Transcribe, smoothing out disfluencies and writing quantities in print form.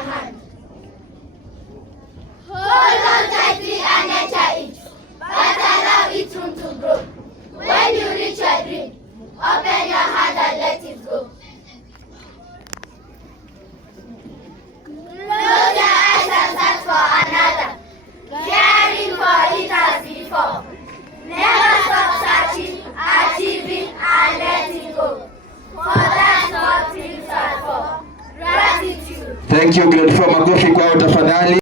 hand. Hold on tightly and nurture it, but allow it room to grow. When you reach your dream, open your heart and let it go. Close your eyes and search for another, caring for it as before. Never stop searching, achieving, and let it go. For that's what dreams are for. Gratitude. Thank you, grade 4. Makofi kwao.